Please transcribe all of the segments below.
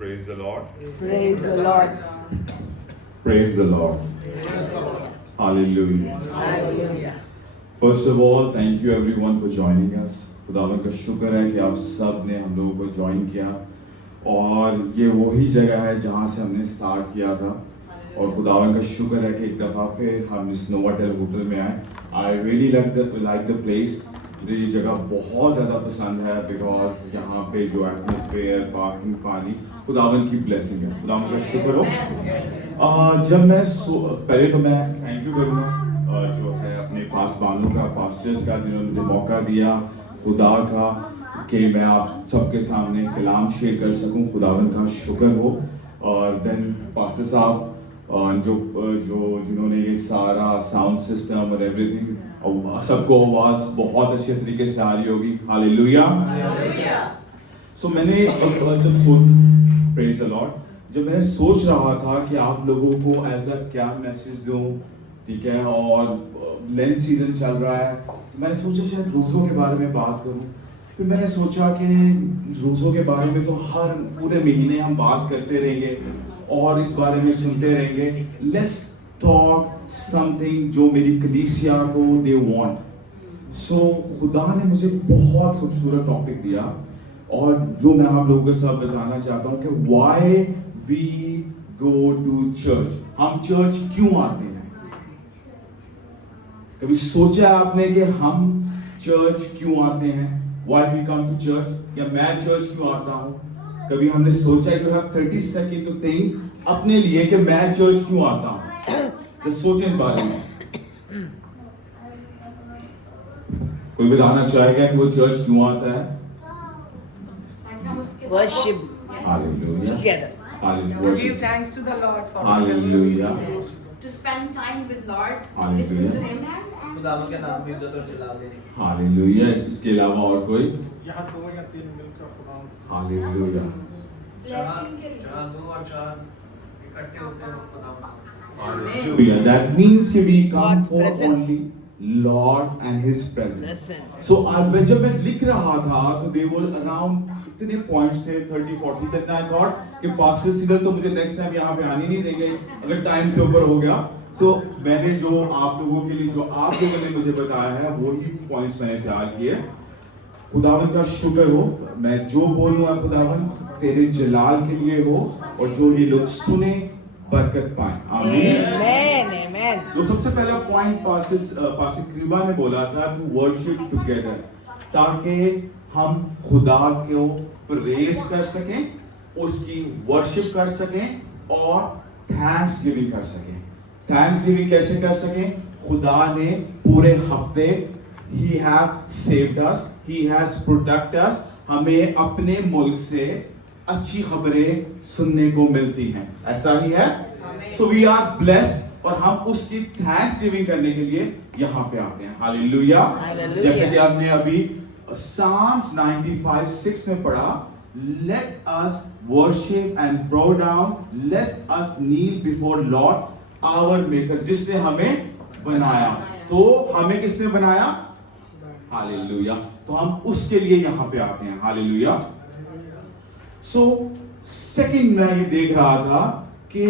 Praise the Lord. Praise the Lord. Praise the Lord. Hallelujah. Hallelujah. First of all, thank you everyone for joining us. खुदावन का शुक्र है कि आप सब ने हम लोगों को ज्वाइन किया और ये वही जगह है जहाँ से हमने स्टार्ट किया था और खुदावन का शुक्र है कि एक दफ़ा फिर हम इस नोवाटेल होटल में आए. I really like the place. मुझे ये जगह बहुत ज़्यादा पसंद है बिकॉज यहाँ पे जो एटमॉस्फेयर, पार्किंग, पानी, खुदावन की ब्लेसिंग है. खुदावन का शुक्र हो. जब मैं पहले तो मैं थैंक यू करूँगा जो है अपने पासबानों का, पास्टर्स का, जिन्होंने मुझे मौका दिया, खुदा का, कि मैं आप सबके सामने कलाम शेयर कर सकूं. खुदावन का शुक्र हो. और देन पास्टर साहब जिन्होंने ये सारा साउंड सिस्टम और एवरीथिंग, सबको आवाज़ बहुत अच्छे तरीके से आ रही होगी. हालेलुया. सो मैंने प्रेज द लॉर्ड, जब मैं सोच रहा था कि आप लोगों को ऐसा क्या मैसेज दूं, ठीक है, और लेंथ सीजन चल रहा है, तो मैंने सोचा शायद रोज़ों के बारे में बात करूं. फिर मैंने सोचा कि रोज़ों के बारे में तो हर पूरे महीने हम बात करते रहेंगे और इस बारे में सुनते रहेंगे. लेट्स टॉक समथिंग जो मेरी कलीसिया को दे वांट. सो खुदा ने मुझे बहुत खूबसूरत टॉपिक दिया और जो मैं आप लोगों के साथ बताना चाहता हूँ कि why we go to church. हम चर्च क्यों आते हैं? कभी सोचा आपने कि हम चर्च क्यों आते हैं? Why we come to church, या मैं चर्च क्यों आता हूँ? कभी हमने सोचा कि हम 30 सेकंड तो थिंक अपने लिए कि मैं चर्च क्यों आता हूँ. तो सोचें इस बारे में. कोई बताना चाहेगा कि वो चर्च क्यों आता है? Worship Hallelujah. together. Hallelujah. To give thanks to the Lord for Hallelujah. To spend time with Lord, Hallelujah. listen to Him. खुदावन के नाम की इज्जत और जलाल देने. Hallelujah. इसके अलावा और कोई? यहाँ 2 या 3 मिलकर खुदा Hallelujah. Blessing के लिए. जहाँ 2 और 4 इकट्ठे होते हैं वो खुदावन. Hallelujah. That means कि we come God's for presence. only Lord and His presence. Presence. So जब मैं लिख रहा था तो they were around कितने पॉइंट्स थे, 30-40. then I thought कि पास्टर सीधल तो मुझे नेक्स्ट टाइम यहाँ पे आने नहीं देंगे अगर टाइम से ऊपर हो गया. सो मैंने जो आप लोगों के लिए, जो आप लोगों ने मुझे बताया है, वही पॉइंट्स मैंने तैयार किए. खुदावन का शुक्र हो. मैं जो बोलूँगा खुदावन तेरे जलाल के लिए हो और जो ये लोग सुने बरकत पाए. आमीन. Amen. Amen. जो सबसे पहला पॉइंट पास्टर क्रीबा ने बोला था, टू वर्शिप टुगेदर, ताकि हम खुदा को प्रेज कर सकें, उसकी वर्शिप कर सकें और थैंक्स गिविंग कर सकें. थैंक्स गिविंग कैसे कर सकें? खुदा ने पूरे हफ्ते he have saved us, he has protect us. हमें अपने मुल्क से अच्छी खबरें सुनने को मिलती हैं. ऐसा ही है. सो वी आर ब्लेस्ड और हम उसकी थैंक्स गिविंग करने के लिए यहाँ पे आते हैं. हालेलुया. Hallelujah. जैसे कि आपने अभी Psalms 95:6 में पढ़ा, let us worship and bow down, let us kneel before Lord our Maker. जिसने हमें बनाया. तो हमें किसने बनाया? हालेलुया. तो हम उसके लिए यहाँ पे आते हैं. हालेलुया. सो सेकंड मैं ये देख रहा था कि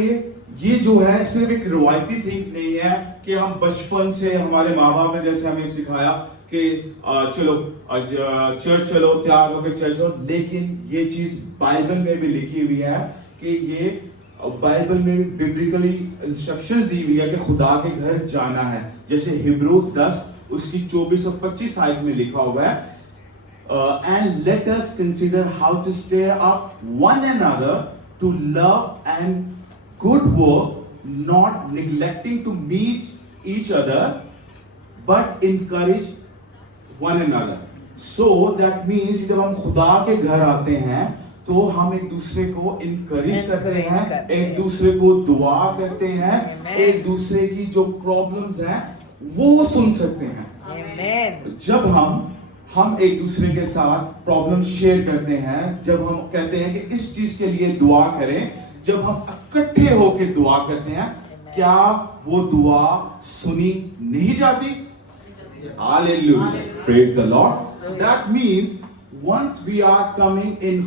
ये जो है सिर्फ एक रवायती थिंक नहीं है कि हम बचपन से हमारे माँ बाप ने जैसे हमें सिखाया कि चलो चर्च चलो, तैयार होकर चर्च चलो. लेकिन ये चीज बाइबल में भी लिखी हुई है कि ये बाइबल में बिब्लिकली इंस्ट्रक्शंस दी हुई है कि खुदा के घर जाना है. जैसे हिब्रू 10 उसकी 24 और 25 आयत में लिखा हुआ है, and let us consider how to stir up one another to love and good work, not neglecting to meet each other, but encourage one another. So that means जब हम खुदा के घर आते हैं तो हम एक दूसरे को encourage करते हैं, एक दूसरे को दुआ करते हैं, एक दूसरे की जो प्रॉब्लम्स हैं वो सुन सकते हैं. Amen. जब हम एक दूसरे के साथ प्रॉब्लम शेयर करते हैं, जब हम कहते हैं कि इस चीज के लिए दुआ करें, जब हम इकट्ठे होकर दुआ करते हैं, क्या वो दुआ सुनी नहीं जाती? Hallelujah. Praise the Lord. So that means once we are coming in,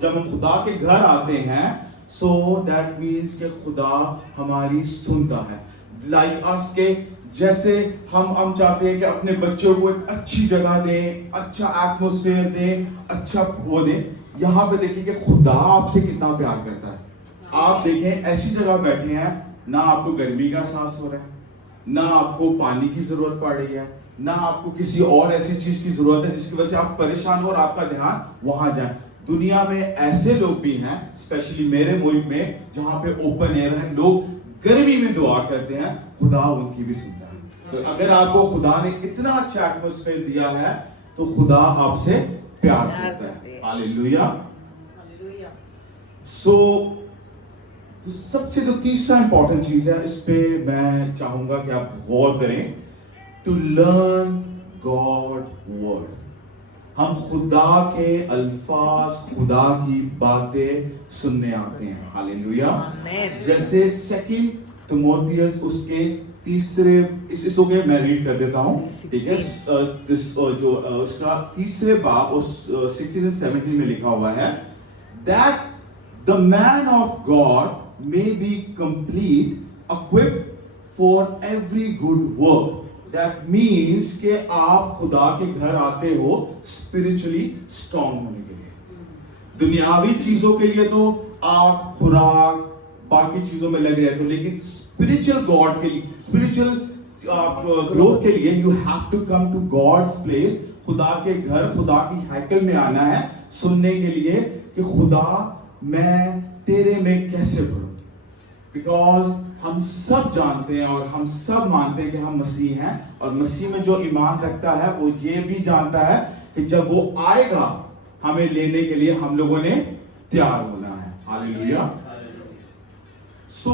जब हम खुदा के घर आते हैं, so that means कि खुदा हमारी सुनता है. Like us के जैसे हम चाहते हैं कि अपने बच्चों को एक अच्छी जगह दें, अच्छा एटमॉस्फेयर दें, अच्छा वो दें. यहाँ पे देखिए कि खुदा आपसे कितना प्यार करता है. आप देखें ऐसी जगह बैठे हैं, ना आपको गर्मी का एहसास हो रहा है, ना आपको पानी की जरूरत पड़ रही है, ना आपको किसी और ऐसी चीज की जरूरत है जिसकी वजह से आप परेशान हो और आपका ध्यान वहां जाए. दुनिया में ऐसे लोग भी हैं, स्पेशली मेरे मुल्क में, जहां पे ओपन एयर है, लोग गर्मी में दुआ करते हैं, खुदा उनकी भी सुनता है. तो अगर आपको खुदा ने इतना अच्छा एटमॉस्फेयर दिया है, तो खुदा आपसे प्यार करता है. हालेलुया. सो तो सबसे जो तीसरा इंपॉर्टेंट चीज है, इस पे मैं चाहूंगा कि आप गौर करें. To learn God word. हम खुदा के अल्फाज, खुदा की बातें सुनने आते हैं. हालेलुया. Amen. जैसे सेकंड तिमोथियस उसके तीसरे, इसको मैं रीड कर देता हूं, ठीक है. जो उसका तीसरे बाब उस 16 and 17 में लिखा हुआ है, that the man of God may be complete, equipped for every good work. That means कि आप खुदा के घर आते हो स्पिरिचुअली स्ट्रॉन्ग होने के लिए. दुनियावी चीजों के लिए तो आप खुराक बाकी चीजों में लगे रहते हो, लेकिन स्पिरिचुअल गॉड के लिए, स्पिरिचुअल ग्रोथ के लिए you have to come to God's place. खुदा के घर, खुदा की हैकल में आना है सुनने के लिए कि खुदा मैं तेरे में कैसे बढ़ूं. बिकॉज हम सब जानते हैं और हम सब मानते हैं कि हम मसीह हैं, और मसीह में जो ईमान रखता है वो ये भी जानता है कि जब वो आएगा हमें लेने के लिए हम लोगों ने तैयार होना है. हालेलुया. सो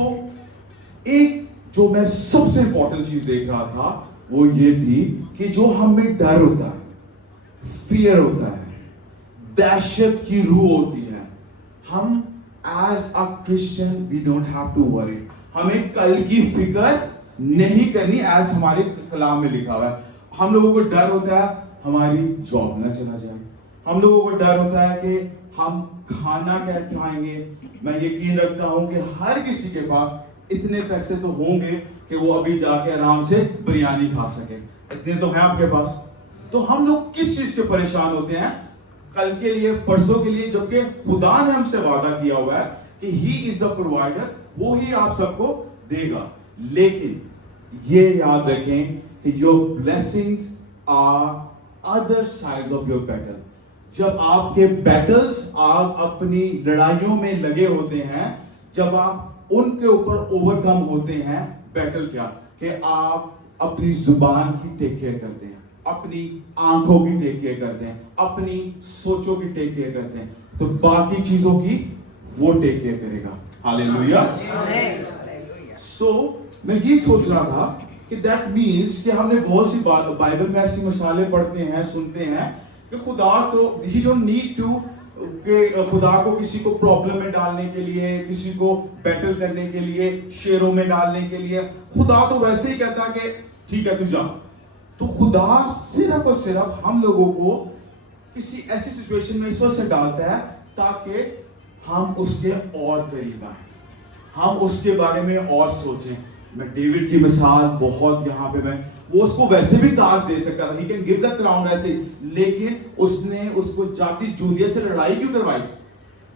एक जो मैं सबसे इंपॉर्टेंट चीज देख रहा था वो ये थी कि जो हमें डर होता है, फियर होता है, दहशत की रूह होती है, हम as a Christian we don't have to worry. हमें कल की फिक्र नहीं करनी, एज हमारे कलाम में लिखा हुआ है. हम लोगों को डर होता है हमारी जॉब ना चला जाए, हम लोगों को डर होता है कि हम खाना क्या खाएंगे. मैं यकीन रखता हूं कि हर किसी के पास इतने पैसे तो होंगे कि वो अभी जाके आराम से बिरयानी खा सके. इतने तो हैं आपके पास. तो हम लोग किस चीज के परेशान होते हैं कल के लिए, परसों के लिए, जबकि खुदा ने हमसे वादा किया हुआ है कि ही इज द प्रोवाइडर, वो ही आप सबको देगा. लेकिन ये याद रखें कि your blessings are other sides of your battle. जब आपके बैटल्स, आप अपनी लड़ाइयों में लगे होते हैं, जब आप उनके ऊपर ओवरकम होते हैं, बैटल क्या कि आप अपनी जुबान की टेक केयर करते हैं, अपनी आंखों की टेक केयर करते हैं, अपनी सोचों की टेक केयर करते हैं, तो बाकी चीजों की वो टेक केयर करेगा. हालेलुया. सो मैं ये सोच रहा था कि दैट मीन्स कि हमने बहुत सी बाइबल में ऐसी मिसालें पढ़ते हैं, सुनते हैं कि खुदा तो ही डोंट नीड टू, कि खुदा को किसी को प्रॉब्लम में डालने के लिए, किसी को बैटल करने के लिए, शेरों में डालने के लिए, खुदा तो वैसे ही कहता कि ठीक है तू जा. तो खुदा सिर्फ और सिर्फ हम लोगों को किसी ऐसी सिचुएशन में इस वजह से डालता है ताकि हम उसके और करीब आए, हम उसके बारे में और सोचें. मैं डेविड की मिसाल बहुत यहाँ पे, मैं वो उसको वैसे भी ताज दे सकता था, he can give the crown वैसे, लेकिन उसने उसको जाति जूलिया से लड़ाई क्यों करवाई.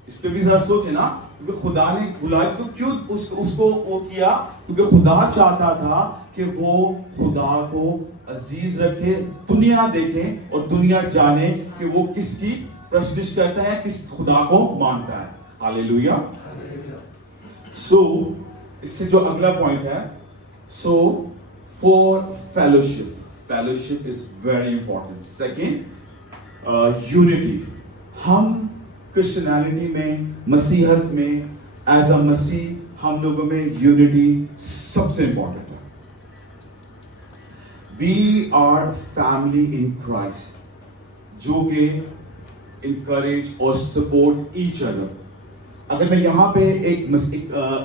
इस पे भी जरा सोचे ना, क्योंकि खुदा ने बुलाया तो क्यों उसको वो किया, क्योंकि खुदा चाहता था कि वो खुदा को अजीज रखे, दुनिया देखे और दुनिया जाने कि वो किसकी प्रतिष्ठा करता है, किस खुदा को मानता है. हालेलुया. सो इससे जो अगला पॉइंट है, so for fellowship is very important. Second unity. हम क्रिश्चियनिटी में, मसीहत में, एज अ मसीह हम लोगों में यूनिटी सबसे इंपॉर्टेंट है. We are family in Christ, जो कि encourage और support each other. अगर मैं यहाँ पे एक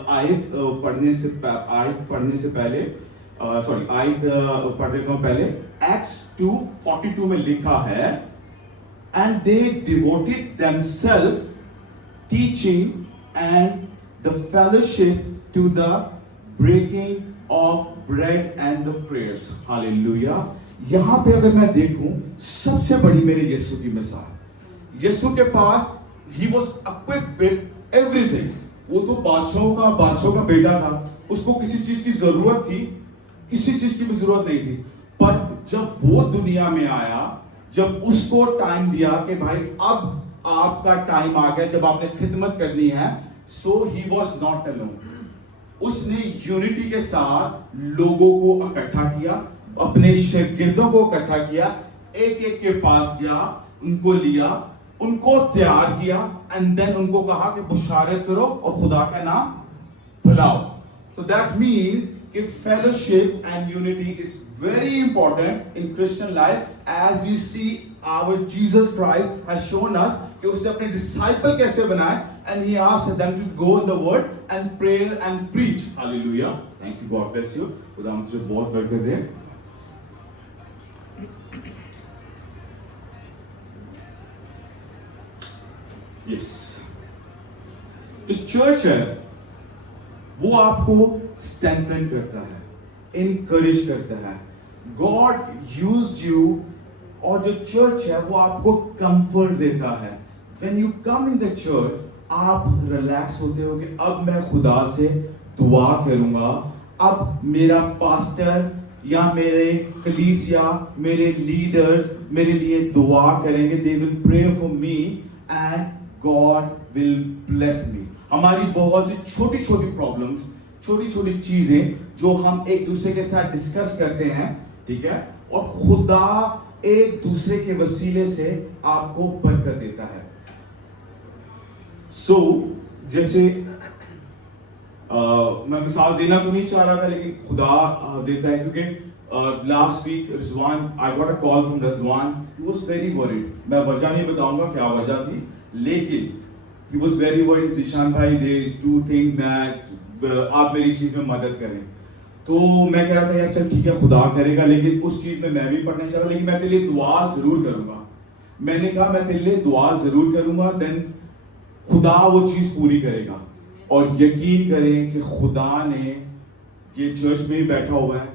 आयत पढ़ने से पहले आयत पढ़ देता हूँ पहले. Acts 2:42 में लिखा है and they devoted themselves teaching and the fellowship to the breaking of bread and the prayers. Hallelujah. यहाँ पे अगर मैं देखूं सबसे बड़ी मेरे यीशु की मिसाल, यीशु के पास he was equipped with everything. वो तो बादशाह का बेटा था, उसको किसी चीज की जरूरत थी, किसी चीज की भी जरूरत नहीं थी। पर जब वो दुनिया में आया, जब उसको टाइम दिया कि भाई अब आपका टाइम आ गया, जब आपने खिदमत करनी है, so he was not alone. उसने यूनिटी के साथ लोगों को इकट्ठा किया, अपने शागिर्दों को इकट्ठा किया, एक एक के पास गया, उनको लिया, उनको तैयार किया, एंड देन उनको कहा कि बुशारत करो और खुदा का नाम बुलाओ. So that means कि fellowship and unity is very important in Christian life, as we see our Jesus Christ has shown us कि उसने अपने disciple कैसे बनाए, and he asked them to go in the word and pray and preach. Hallelujah. Thank you. God bless you. खुदा मुझे बहुत बरकत दे. Yes. जो चर्च है वो आपको स्ट्रेंथन करता है, इनकरेज करता है. गॉड यूज यू, और जो चर्च है वो आपको कंफर्ट देता है. When you come in the church आप रिलैक्स होते हो कि अब मैं खुदा से दुआ करूंगा, अब मेरा पास्टर या मेरे कलीसिया, मेरे लीडर्स मेरे लिए दुआ करेंगे. They will pray for me and God will bless me. हमारी बहुत सी छोटी छोटी प्रॉब्लम्स, छोटी छोटी चीजें जो हम एक दूसरे के साथ डिस्कस करते हैं, ठीक है, और खुदा एक दूसरे के वसीले से आपको बरकत देता है. सो जैसे मैं मिसाल देना तो नहीं चाह रहा था, लेकिन खुदा देता है, क्योंकि last week Rizwan, I got a call from Rizwan. He was very worried. मैं वजह नहीं बताऊंगा क्या वजह थी, लेकिन he was very worried. Zeeshan भाई, there is two things, मैं आप मेरी चीज में मदद करें. तो मैं कह रहा था यार चल ठीक है खुदा करेगा, लेकिन उस चीज में मैं भी पढ़ना चाह रहा, लेकिन मैं तेरे लिए दुआ जरूर करूंगा. मैंने कहा मैं तेरे लिए दुआ जरूर करूंगा, देन खुदा वो चीज पूरी करेगा. और यकीन करें कि खुदा ने, ये चर्च में ही बैठा हुआ है,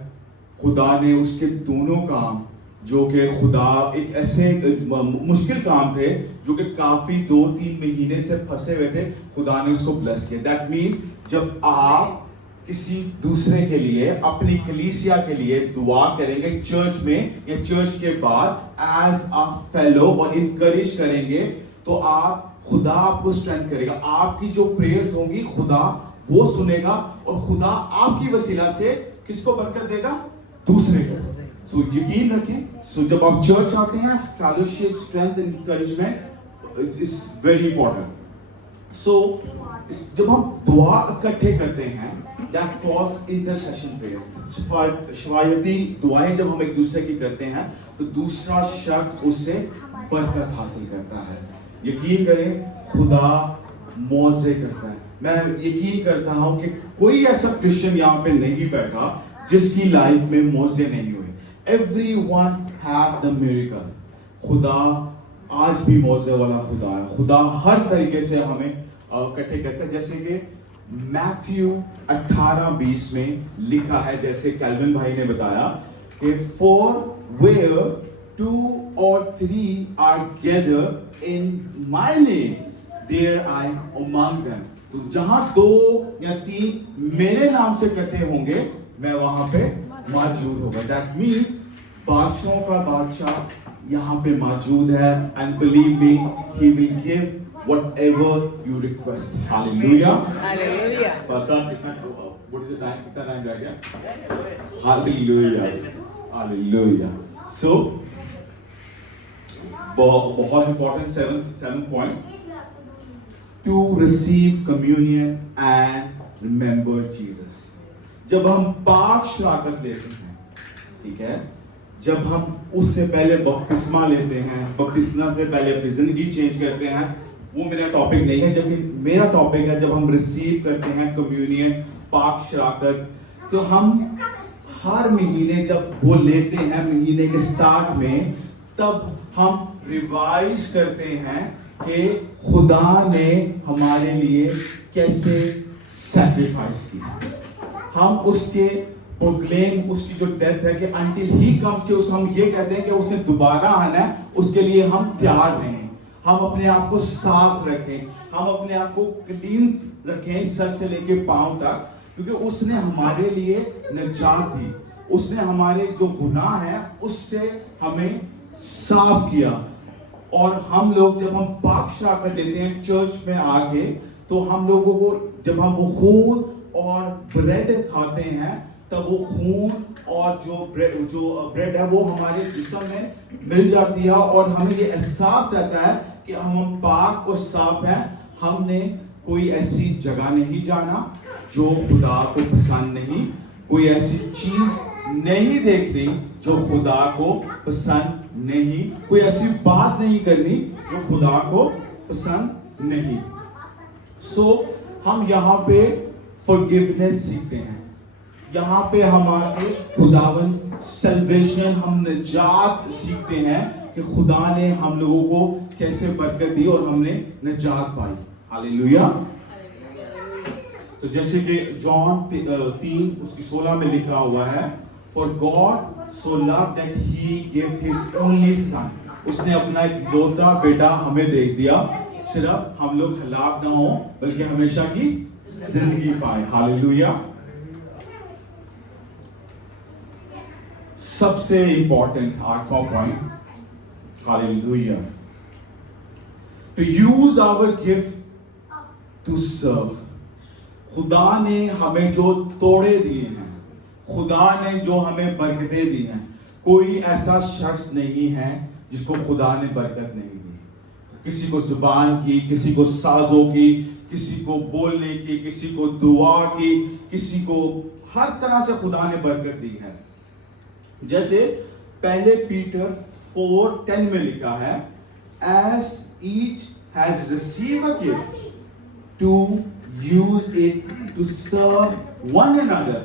खुदा ने उसके दोनों काम, जो कि खुदा एक ऐसे मुश्किल काम थे जो कि काफी 2-3 महीने से फंसे हुए थे, खुदा ने उसको ब्लेस किया. दैट मीन्स जब आप किसी दूसरे के लिए, अपनी कलीसिया के लिए दुआ करेंगे चर्च में या चर्च के बाद एज अ फेलो और इनकरेज करेंगे, तो आप, खुदा आपको स्ट्रेंथ करेगा. आपकी जो प्रेयर्स होंगी खुदा वो सुनेगा, और खुदा आपकी वसीला से किसको बरकत देगा? दूसरे को. सो यकीन रखें. सो जब आप चर्च आते हैं, fellowship, strength, encouragement is very important. So जब हम दुआ इकट्ठे करते हैं, दैट कॉज इंटरसेशन प्रेयर. शफायती दुआएं जब हम एक दूसरे की करते हैं, तो दूसरा शख्स उससे बरकत हासिल करता है. यकीन करें खुदा मौजे करता है. मैं यकीन करता हूं कि कोई ऐसा क्रिश्चियन यहाँ पे नहीं बैठा जिसकी लाइफ में मौजे नहीं हुए. Everyone have the miracle. खुदा आज भी मौजे वाला खुदा है. खुदा हर तरीके से हमें इकट्ठे करता है. जैसे कि मैथ्यू 18:20 में लिखा है, जैसे कैल्विन भाई ने बताया कि for where 2 or 3 are gathered in my name, there I am among them. तो जहां 2 या 3 मेरे नाम से इकट्ठे होंगे, मैं वहां पे मौजूद होगा. दैट मीन्स बादशाहों का बादशाह यहाँ पे मौजूद है, and believe me, he will give whatever you request. Hallelujah. Hallelujah. pastor कितना, what is the time, कितना टाइम रह गया? Hallelujah. Hallelujah. So बहुत important seventh point, to receive communion and remember Jesus. जब हम पाक शराकत लेते हैं, ठीक है, जब हम उससे पहले बपतिस्मा लेते हैं, बपतिस्मा से पहले अपनी जिंदगी चेंज करते हैं, वो मेरा टॉपिक नहीं है. जबकि मेरा टॉपिक है जब हम रिसीव करते हैं कम्युनियन, पाक शराकत, तो हम हर महीने जब वो लेते हैं, महीने के स्टार्ट में, तब हम रिवाइज करते हैं कि खुदा ने हमारे लिए कैसे सैक्रिफाइस किया। हम उसके प्रोक्लेम, उसकी जो डेथ है कि अंटिल ही कम्स, के उसको हम ये कहते हैं कि उसने दोबारा आना है, उसके लिए हम तैयार रहें। हम अपने आप को साफ रखें, हम अपने आप को क्लींस रखें सर से लेके पांव तक, क्योंकि उसने हमारे लिए निजात दी। उसने हमारे जो गुनाह है उससे हमें साफ किया। और हम लोग जब हम पाक शाका देते हैं चर्च में आके, तो हम लोगों को जब हम वो खून और ब्रेड खाते हैं, तब वो खून और जो ब्रेड है वो हमारे जिस्म में मिल जाती है, और हमें ये एहसास रहता है कि हम पाक और साफ हैं। हमने कोई ऐसी जगह नहीं जाना जो खुदा को पसंद नहीं, कोई ऐसी चीज नहीं देखनी जो खुदा को पसंद नहीं, कोई ऐसी बात नहीं करनी जो खुदा को पसंद नहीं। हम यहाँ पे फॉरगिवनेस सीखते हैं। यहाँ पे हमारे खुदावन सल्वेशन, हम निजात सीखते हैं कि खुदा ने हम लोगों को कैसे बरकत दी और हमने निजात पाई। हालेलुया। तो जैसे कि जॉन 3 उसकी 16 में लिखा हुआ है, for God so love that he give his only son, उसने अपना एक लौता बेटा हमें दे दिया, सिर्फ हम लोग हलाक ना हो बल्कि हमेशा की जिंदगी पाए। हालेलुया। सबसे इंपॉर्टेंट 8वां point, hallelujah, to use our gift to serve. खुदा ने हमें जो तोड़े दिए हैं, खुदा ने जो हमें बरकतें दी हैं, कोई ऐसा शख्स नहीं है जिसको खुदा ने बरकत नहीं दी। किसी को जुबान की, किसी को साजों की, किसी को बोलने की, किसी को दुआ की, किसी को हर तरह से खुदा ने बरकत दी है। जैसे पहले पीटर 4:10 में लिखा है, as each has received a gift to use it to serve one another.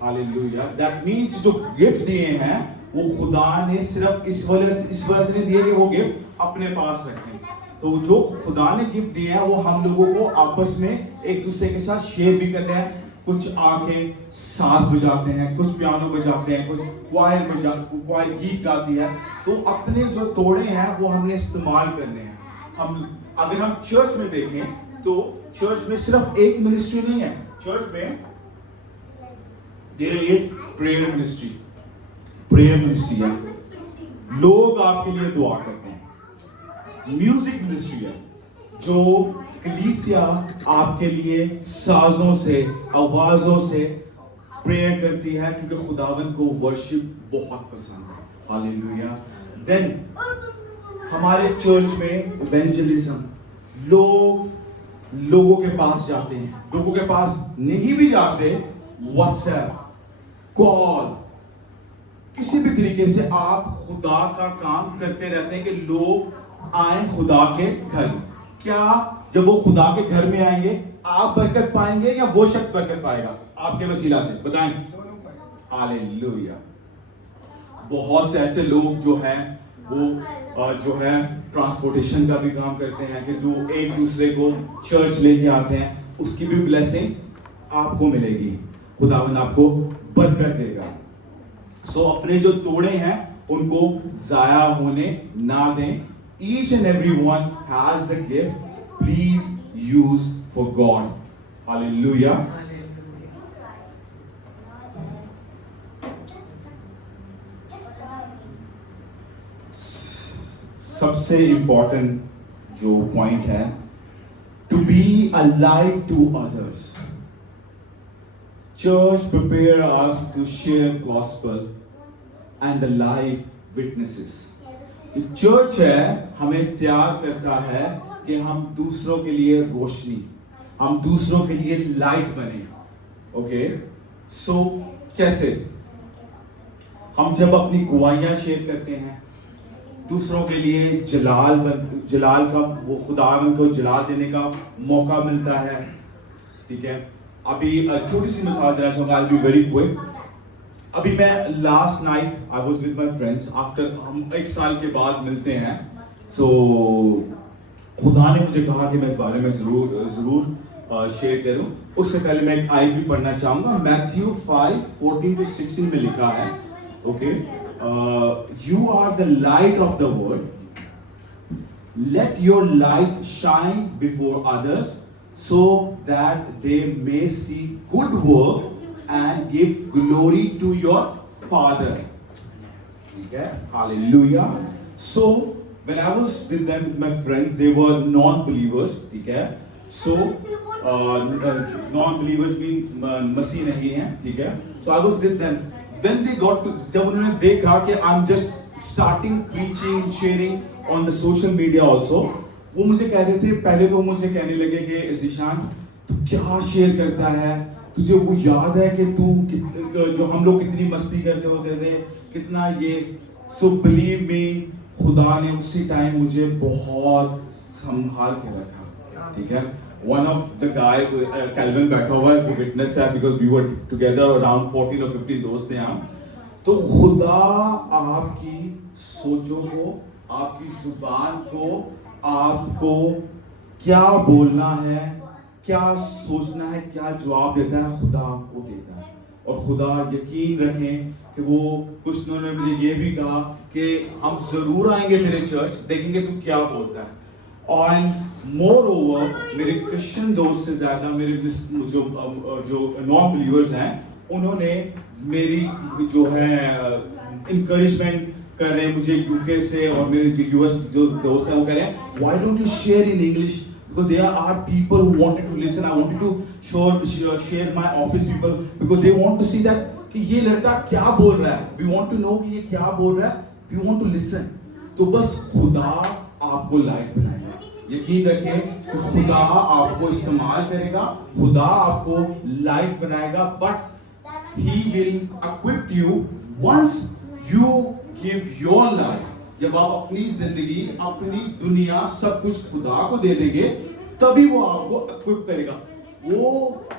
Hallelujah. That means जो गिफ्ट दिए हैं वो खुदा ने सिर्फ इस वजह से नहीं दिए कि वो गिफ्ट अपने पास रखें। तो जो खुदा ने गिफ्ट दिए हैं वो हम लोगों को आपस में एक दूसरे के साथ शेयर भी करने हैं। कुछ आके सांस बजाते हैं, कुछ पियानो बजाते हैं, कुछ क्वायर गीत गाती है। तो अपने जो तोड़े हैं वो हमने इस्तेमाल करने हैं। अगर हम चर्च में देखें तो चर्च में सिर्फ एक मिनिस्ट्री नहीं है। चर्च में there is prayer ministry. Prayer ministry है, लोग आपके लिए दुआ करते हैं। म्यूजिक मिनिस्ट्री है, जो कलीसिया आपके लिए साजों से, आवाजों से प्रेयर करती है, क्योंकि खुदावन को वर्शिप बहुत पसंद है। हालेलुया। देन हमारे चर्च में इवेंजलिज्म, लोगों के पास जाते हैं, लोगों के पास नहीं भी जाते, व्हाट्सएप, कॉल, किसी भी तरीके से आप खुदा का काम करते रहते हैं कि लोग आए खुदा के घर। क्या जब वो खुदा के घर में आएंगे आप बरकत पाएंगे या वो शख्स बरकत पाएगा आपके वसीला से? बताएं। हालेलुया। बहुत से ऐसे लोग जो हैं वो जो है ट्रांसपोर्टेशन का भी काम करते हैं, कि जो एक दूसरे को चर्च लेके आते हैं, उसकी भी ब्लेसिंग आपको मिलेगी, खुदावन आपको बरकत देगा। अपने जो तोड़े हैं उनको जाया होने ना दें। Each and everyone has the gift. Please use for God. Hallelujah. सबसे इंपॉर्टेंट जो पॉइंट है, to be a light to others. Church prepare us to share gospel and the life witnesses. जो चर्च है हमें तैयार करता है कि हम दूसरों के लिए रोशनी, हम दूसरों के लिए लाइट बने। ओके, सो कैसे? हम जब अपनी गवाहियां शेयर करते हैं दूसरों के लिए, जलाल का वो खुदावन को जलाल देने का मौका मिलता है। ठीक है, अभी छोटी सी मिसाल देना चाहूंगा, I'll be very quick। अभी मैं last night I was with my friends after हम एक साल के बाद मिलते हैं सो खुदा ने मुझे कहा कि मैं इस बारे में जरूर शेयर करूं उससे पहले मैं एक आयत भी पढ़ना चाहूंगा मैथ्यू 5:14-16 में लिखा है okay you are the light of the world let your light shine before others so that they may see good work and give glory to your Father. Okay? Hallelujah. So when I was with them, with my friends, they were non-believers. Okay? So non-believers mean मसीह नहीं हैं. ठीक है? So I was with them. When they got to, जब उन्होंने देखा कि I'm just starting preaching, sharing on the social media also. वो मुझे कह रहे थे पहले तो मुझे कहने लगे कि ज़ीशान तू क्या शेयर करता है तुझे वो याद है कि तू जो हम लोग कितनी मस्ती करते होते थे कितना ये सो बिलीव मी खुदा ने उसी टाइम मुझे बहुत संभाल के रखा ठीक है one of the guy Calvin बैठा हुआ है विटनेस है because we were together around 14 और 15 दोस्त हैं हम तो खुदा आपकी सोचों को आपकी जुबान को आपको क्या बोलना है क्या सोचना है क्या जवाब देता है खुदा आपको देता है और खुदा यकीन रखें कि वो कुछ ने मुझे ये भी कहा कि हम जरूर आएंगे तेरे चर्च देखेंगे तू क्या बोलता है और मोर ओवर मेरे क्रिश्चियन दोस्त से ज्यादा मेरे जो नॉन बिलीवर्स हैं उन्होंने मेरी जो है इंकरेजमेंट कर रहे हैं मुझे यूके से और मेरे जो यूएस जो दोस्त हैं वो कह रहे हैं why don't you share in English because there are people who wanted to listen I wanted to share my office people because they want to see that कि ये लड़का क्या बोल रहा है वी वांट टू नो कि ये क्या बोल रहा है वी वांट टू लिसन तो बस खुदा आपको लाइट बनाएगा यकीन रखें कि खुदा आपको इस्तेमाल करेगा खुदा आपको लाइट बनाएगा but he will equip you once you give your life जब आप अपनी जिंदगी अपनी दुनिया सब कुछ खुदा को दे देंगे तभी वो आपको इक्विप करेगा वो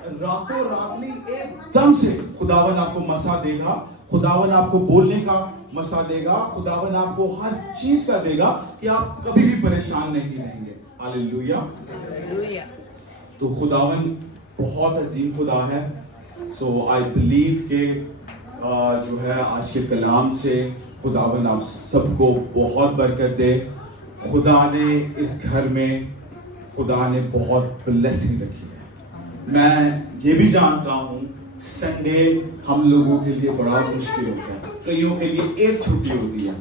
रातों रात नहीं एकदम से खुदावन आपको मसा देगा खुदावन आपको बोलने का मसा देगा खुदावन आपको हर चीज का देगा कि आप कभी भी परेशान नहीं रहेंगे हालेलुया तो खुदावन बहुत अजीम खुदा है सो आई बिलीव के जो है आज के कलाम से खुदावन आप सबको बहुत बरकत दे खुदा ने इस घर में खुदा ने बहुत ब्लेसिंग रखी है मैं ये भी जानता हूँ संडे हम लोगों के लिए बड़ा मुश्किल होता है कईयों के लिए एक छुट्टी होती है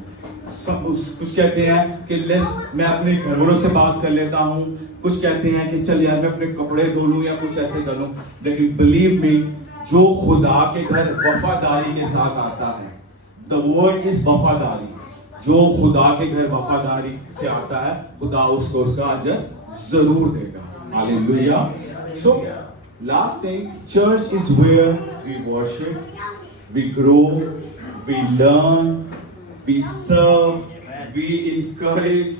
सब कुछ कहते हैं कि लेस मैं अपने घर वालों से बात कर लेता हूँ कुछ कहते हैं कि चल यार मैं अपने कपड़े धो लूँ या कुछ ऐसे कर लूँ लेकिन बिलीव मी जो खुदा के घर वफादारी के साथ आता है द वर्ड इज वफादारी जो खुदा के घर वफादारी से आता है खुदा उसको उसका अजर जरूर देगा hallelujah so last thing church is where we worship we grow we learn we serve we encourage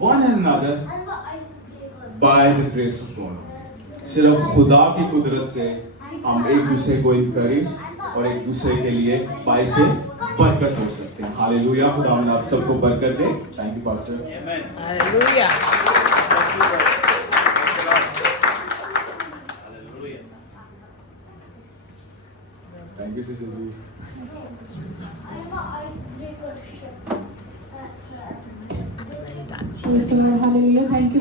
one another by the grace of God सिर्फ खुदा की कुदरत से हम एक दूसरे को इनकरेज और एक दूसरे के लिए बाय से बरकत हो सकते हैं हालेलुया खुदा आप सबको बरकत दे thank you pastor amen hallelujah hallelujah thank you sister ji Praise the Lord. Hallelujah. Thank you.